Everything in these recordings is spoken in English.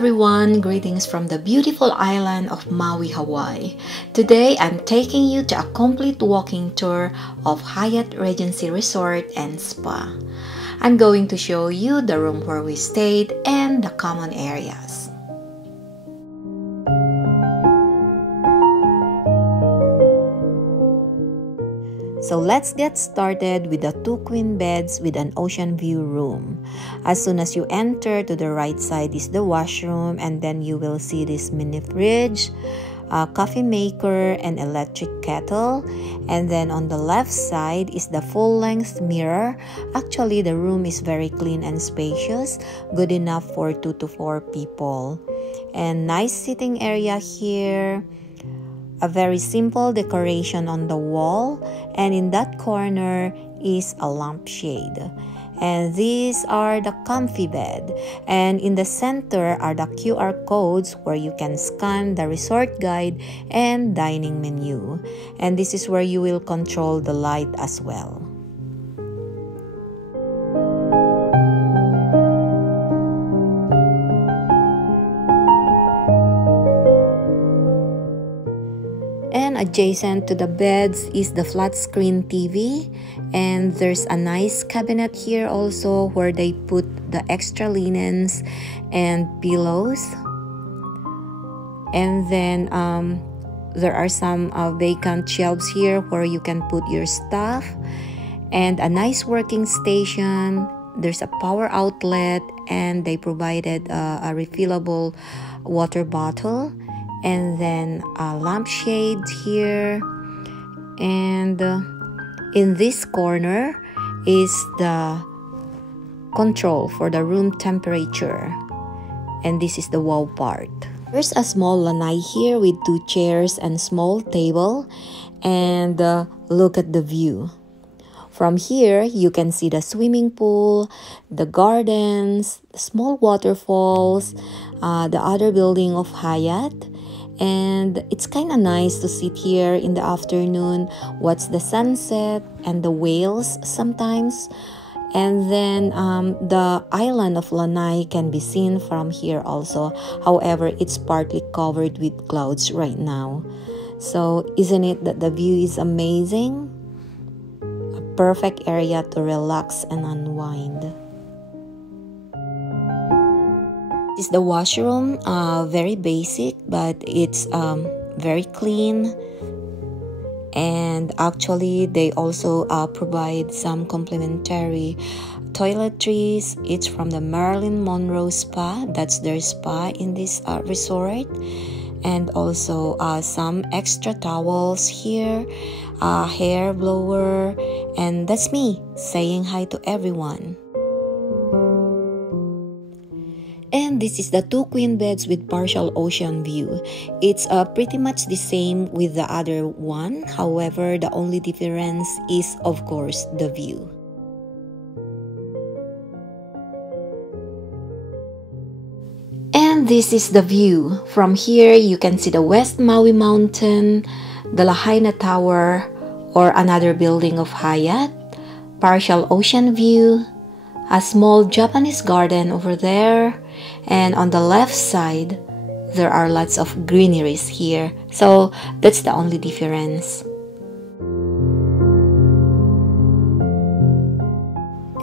everyone, greetings from the beautiful island of Maui, Hawaii. Today I'm taking you to a complete walking tour of Hyatt Regency Resort and Spa. I'm going to show you the room where we stayed and the common areas. So let's get started with the 2 queen beds with an ocean view room. As soon as you enter, to the right side is the washroom, and then you will see this mini fridge, a coffee maker, and electric kettle. And then on the left side is the full-length mirror. Actually, the room is very clean and spacious, good enough for 2 to 4 people. And nice sitting area here. A very simple decoration on the wall, and in that corner is a lampshade. And these are the comfy bed, and in the center are the QR codes where you can scan the resort guide and dining menu. And this is where you will control the light as well. And adjacent to the beds is the flat screen TV, and there's a nice cabinet here also where they put the extra linens and pillows. And then there are some vacant shelves here where you can put your stuff, and a nice working station. There's a power outlet, and they provided a refillable water bottle. And then a lampshade here, and in this corner is the control for the room temperature, and this is the wow part. There's a small lanai here with 2 chairs and small table, and look at the view. From here, you can see the swimming pool, the gardens, small waterfalls, the other building of Hyatt. And it's kind of nice to sit here in the afternoon, watch the sunset and the whales sometimes. And then the island of Lanai can be seen from here also. However, it's partly covered with clouds right now. So isn't it that the view is amazing? A perfect area to relax and unwind. Is the washroom, very basic, but it's very clean. And actually they also provide some complimentary toiletries. It's from the Marilyn Monroe Spa. That's their spa in this resort. And also some extra towels here, hair blower, and that's me saying hi to everyone. And this is the 2 queen beds with partial ocean view. It's pretty much the same with the other one. However, the only difference is, of course, the view. And this is the view. From here, you can see the West Maui Mountain, the Lahaina Tower, or another building of Hyatt, partial ocean view, a small Japanese garden over there, and on the left side there are lots of greeneries here. So that's the only difference.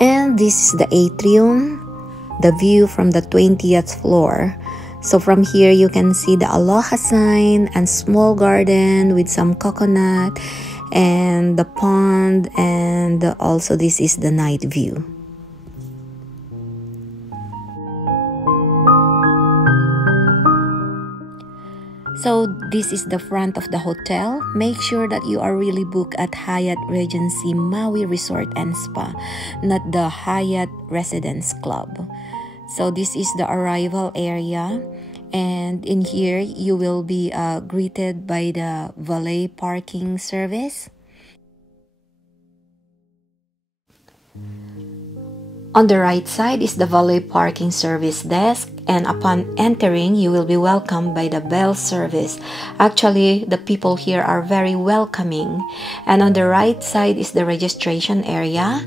And this is the atrium, the view from the 20th floor. So from here you can see the Aloha sign and small garden with some coconut and the pond, and also this is the night view. So this is the front of the hotel. Make sure that you are really booked at Hyatt Regency Maui Resort and Spa, not the Hyatt Residence Club. So this is the arrival area, and in here you will be greeted by the valet parking service. On the right side is the valet parking service desk, and upon entering, you will be welcomed by the bell service. Actually, the people here are very welcoming. And on the right side is the registration area.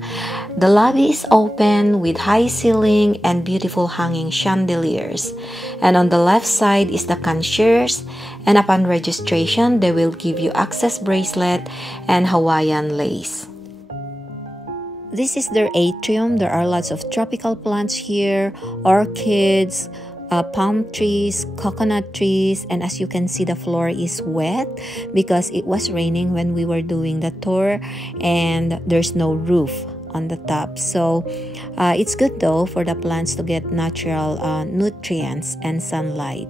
The lobby is open with high ceiling and beautiful hanging chandeliers. And on the left side is the concierge. And upon registration, they will give you access bracelet and Hawaiian lace. This is their atrium. There are lots of tropical plants here, orchids, palm trees, coconut trees, and as you can see, the floor is wet because it was raining when we were doing the tour, and there's no roof on the top. So it's good though for the plants to get natural nutrients and sunlight.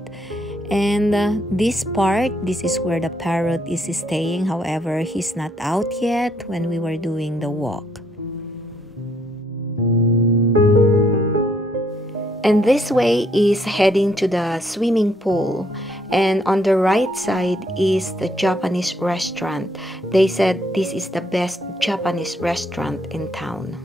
And this is where the parrot is staying. However, he's not out yet when we were doing the walk. And this way is heading to the swimming pool. And on the right side is the Japanese restaurant. They said this is the best Japanese restaurant in town.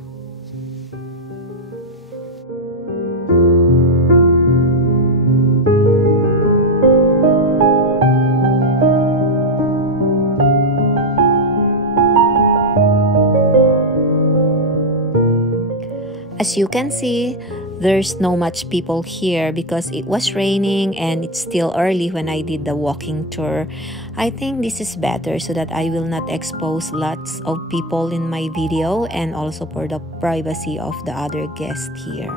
As you can see, there's no much people here because it was raining and it's still early when I did the walking tour. I think this is better so that I will not expose lots of people in my video, and also for the privacy of the other guests here.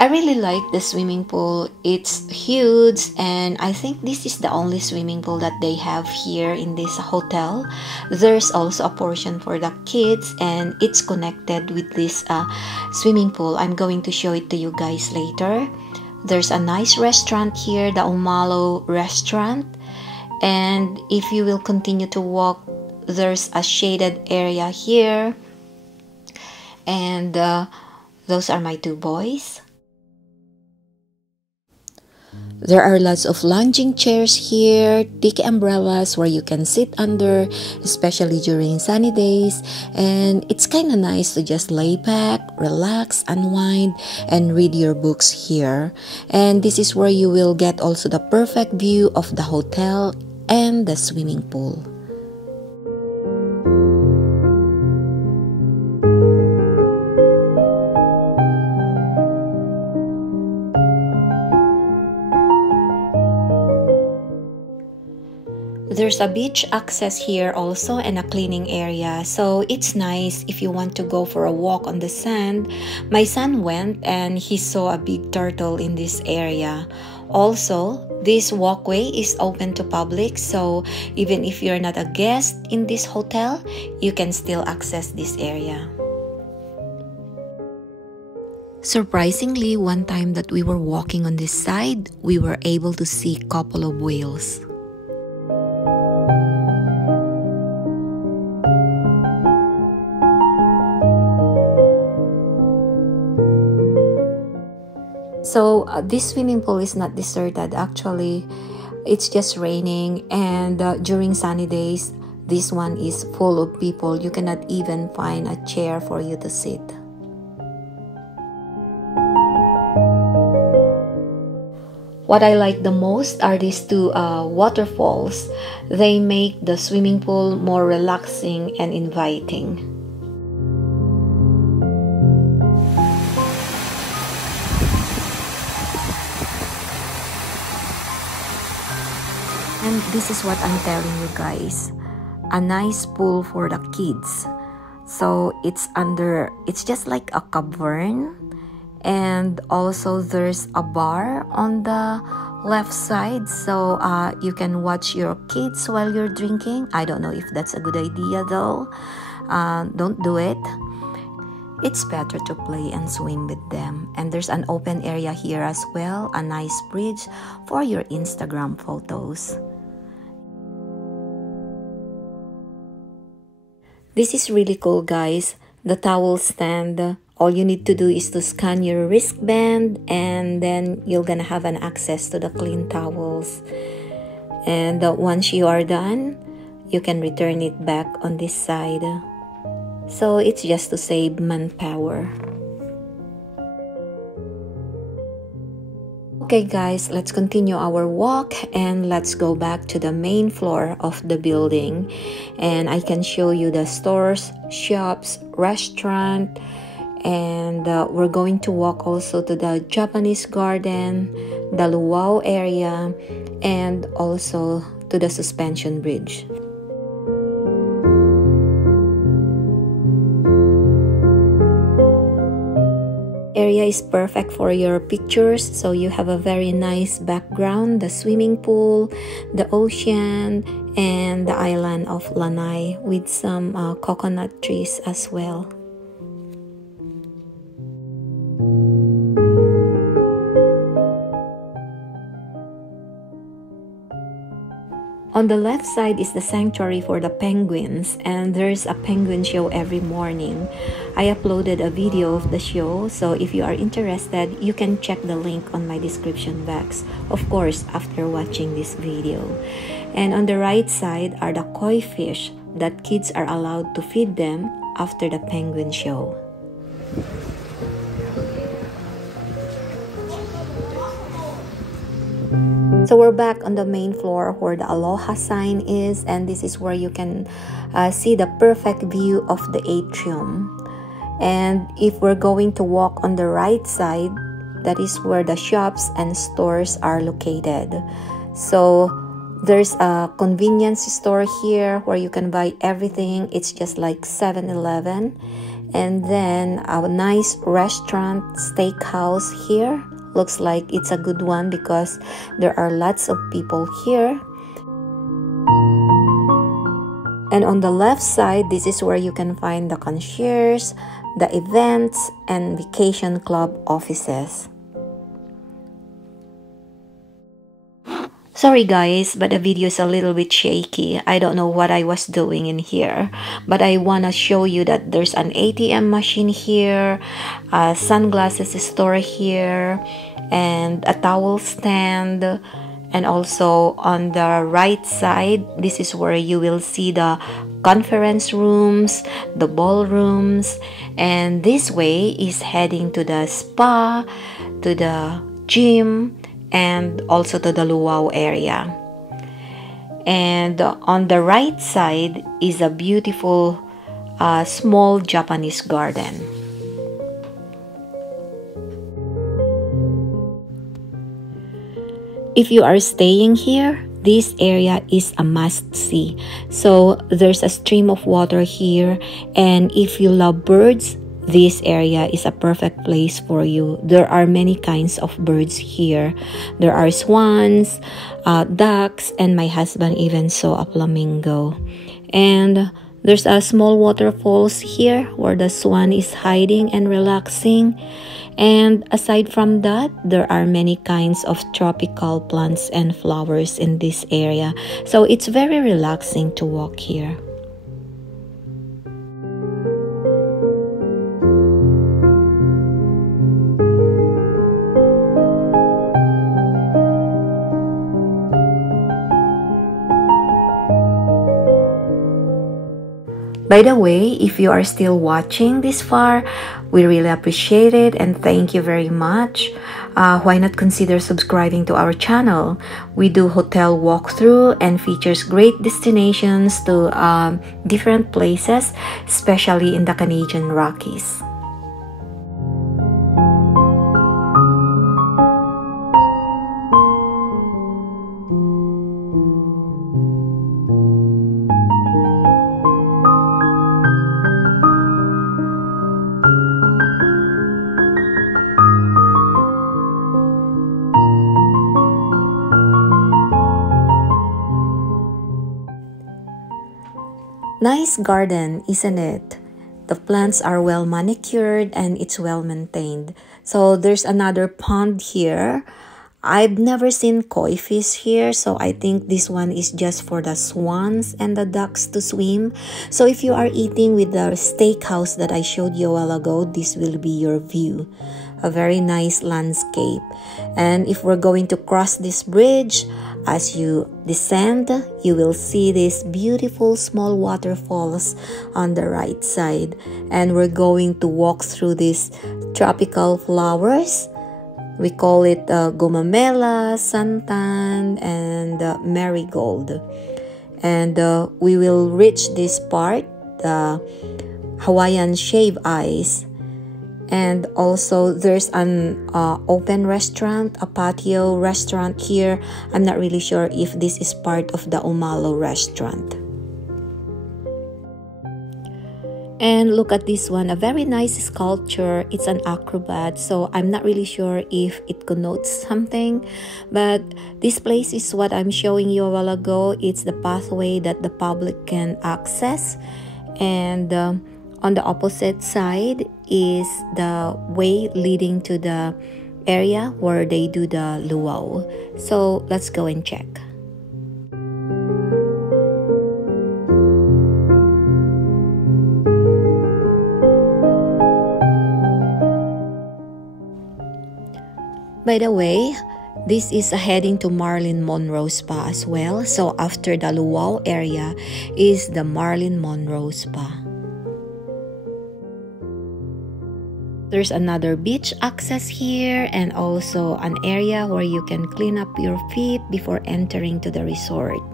I really like the swimming pool. It's huge, and I think this is the only swimming pool that they have here in this hotel. There's also a portion for the kids, and it's connected with this swimming pool. I'm going to show it to you guys later. There's a nice restaurant here, the Umalo restaurant, and if you will continue to walk, there's a shaded area here, and those are my two boys. There are lots of lounging chairs here, thick umbrellas where you can sit under, especially during sunny days. And it's kind of nice to just lay back, relax, unwind, and read your books here. And this is where you will get also the perfect view of the hotel and the swimming pool. There's a beach access here also and a cleaning area, so it's nice if you want to go for a walk on the sand. My son went and he saw a big turtle in this area. Also, this walkway is open to public, so even if you're not a guest in this hotel, you can still access this area. Surprisingly, one time that we were walking on this side, we were able to see a couple of whales. So this swimming pool is not deserted. Actually, it's just raining, and during sunny days, this one is full of people. You cannot even find a chair for you to sit. What I like the most are these two waterfalls. They make the swimming pool more relaxing and inviting. And this is what I'm telling you guys, a nice pool for the kids. So it's just like a cavern, and also there's a bar on the left side, so you can watch your kids while you're drinking. I don't know if that's a good idea though. Don't do it. It's better to play and swim with them. And there's an open area here as well, a nice bridge for your Instagram photos. This is really cool, guys. The towel stand. All you need to do is to scan your wristband, and then you're gonna have an access to the clean towels. And once you are done, you can return it back on this side. So it's just to save manpower. Okay guys, let's continue our walk and let's go back to the main floor of the building, and I can show you the stores, shops, restaurant, and we're going to walk also to the Japanese garden, the luau area, and also to the suspension bridge. Area is perfect for your pictures, so you have a very nice background, the swimming pool, the ocean, and the island of Lanai with some coconut trees as well. On the left side is the sanctuary for the penguins, and there's a penguin show every morning. I uploaded a video of the show, so if you are interested, you can check the link on my description box, of course, after watching this video. And on the right side are the koi fish that kids are allowed to feed them after the penguin show. So we're back on the main floor where the Aloha sign is, and this is where you can see the perfect view of the atrium. And if we're going to walk on the right side, that is where the shops and stores are located. So there's a convenience store here where you can buy everything. It's just like 7-Eleven. And then a nice restaurant, steakhouse here. Looks like it's a good one because there are lots of people here. And on the left side, this is where you can find the concierge, the events, and vacation club offices. Sorry guys, but the video is a little bit shaky. I don't know what I was doing in here, but I want to show you that there's an ATM machine here, a sunglasses store here, and a towel stand. And also on the right side, this is where you will see the conference rooms, the ballrooms, and this way is heading to the spa, to the gym, and also to the luau area. And on the right side is a beautiful small Japanese garden. If you are staying here, this area is a must-see. So there's a stream of water here, and if you love birds, this area is a perfect place for you. There are many kinds of birds here. There are swans, ducks, and my husband even saw a flamingo. And there's a small waterfalls here where the swan is hiding and relaxing. And aside from that, there are many kinds of tropical plants and flowers in this area. So it's very relaxing to walk here. By the way, if you are still watching this far, we really appreciate it and thank you very much. Why not consider subscribing to our channel? We do hotel walkthrough and features great destinations to different places, especially in the Canadian Rockies. Nice garden, isn't it? The plants are well manicured and it's well maintained. So there's another pond here. I've never seen koi fish here, so I think this one is just for the swans and the ducks to swim. So if you are eating with the steakhouse that I showed you a while ago, this will be your view. a very nice landscape. And if we're going to cross this bridge, as you descend, you will see these beautiful small waterfalls on the right side. And we're going to walk through these tropical flowers. We call it gumamela, santan, and marigold. And we will reach this part, the Hawaiian shave ice. And also there's an open restaurant, a patio restaurant here. I'm not really sure if this is part of the Umalo restaurant. And look at this one, a very nice sculpture. It's an acrobat, so I'm not really sure if it connotes something. But this place is what I'm showing you a while ago. It's the pathway that the public can access. And on the opposite side is the way leading to the area where they do the luau. So let's go and check. By the way, this is heading to Marilyn Monroe Spa as well. So after the luau area is the Marilyn Monroe Spa. There's another beach access here and also an area where you can clean up your feet before entering to the resort.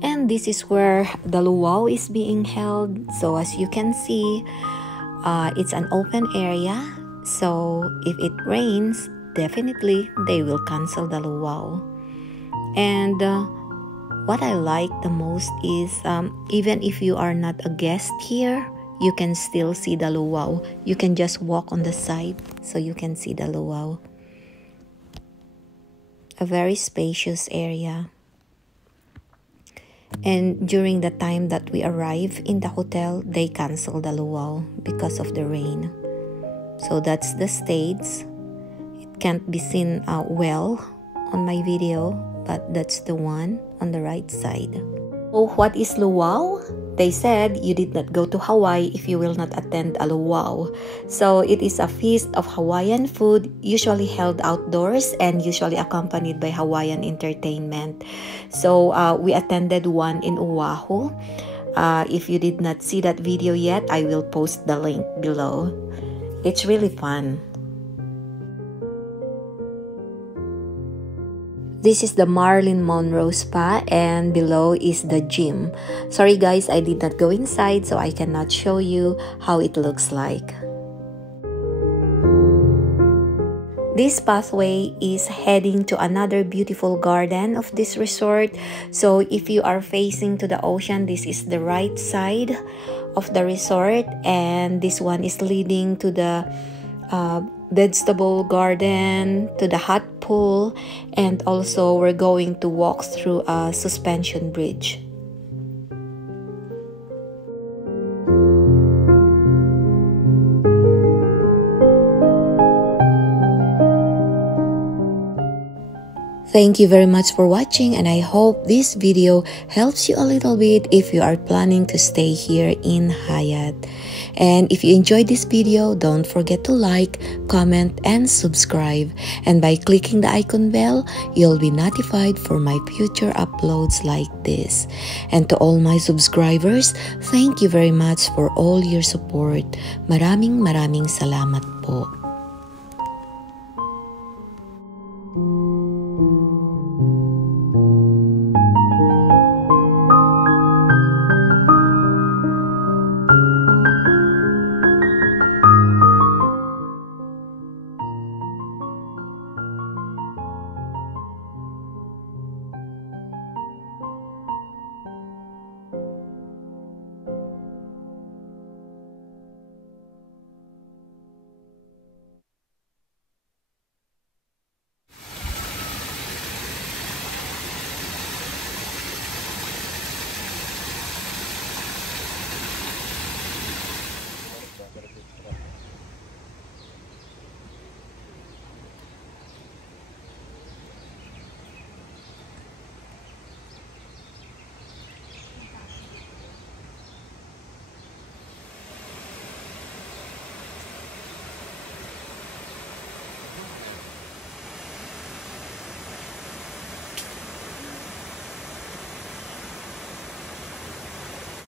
And this is where the luau is being held. So as you can see, it's an open area. So if it rains, definitely they will cancel the luau. And what I like the most is even if you are not a guest here, you can still see the luau. You can just walk on the side so you can see the luau. A very spacious area. And during the time that we arrive in the hotel, they cancel the luau because of the rain. So that's the stage. It can't be seen well on my video, but that's the one on the right side. Oh, what is luau? They said you did not go to Hawaii if you will not attend a luau. So it is a feast of Hawaiian food, usually held outdoors and usually accompanied by Hawaiian entertainment. So we attended one in Oahu. If you did not see that video yet, I will post the link below. It's really fun. This is the Marilyn Monroe Spa and below is the gym. Sorry guys, I did not go inside so I cannot show you how it looks like. This pathway is heading to another beautiful garden of this resort. So if you are facing to the ocean, this is the right side of the resort, and this one is leading to the vegetable garden, to the hot pool, and also we're going to walk through a suspension bridge. Thank you very much for watching, and I hope this video helps you a little bit if you are planning to stay here in Hyatt. And if you enjoyed this video, don't forget to like, comment, and subscribe. And by clicking the icon bell, you'll be notified for my future uploads like this. And to all my subscribers, thank you very much for all your support. Maraming salamat po.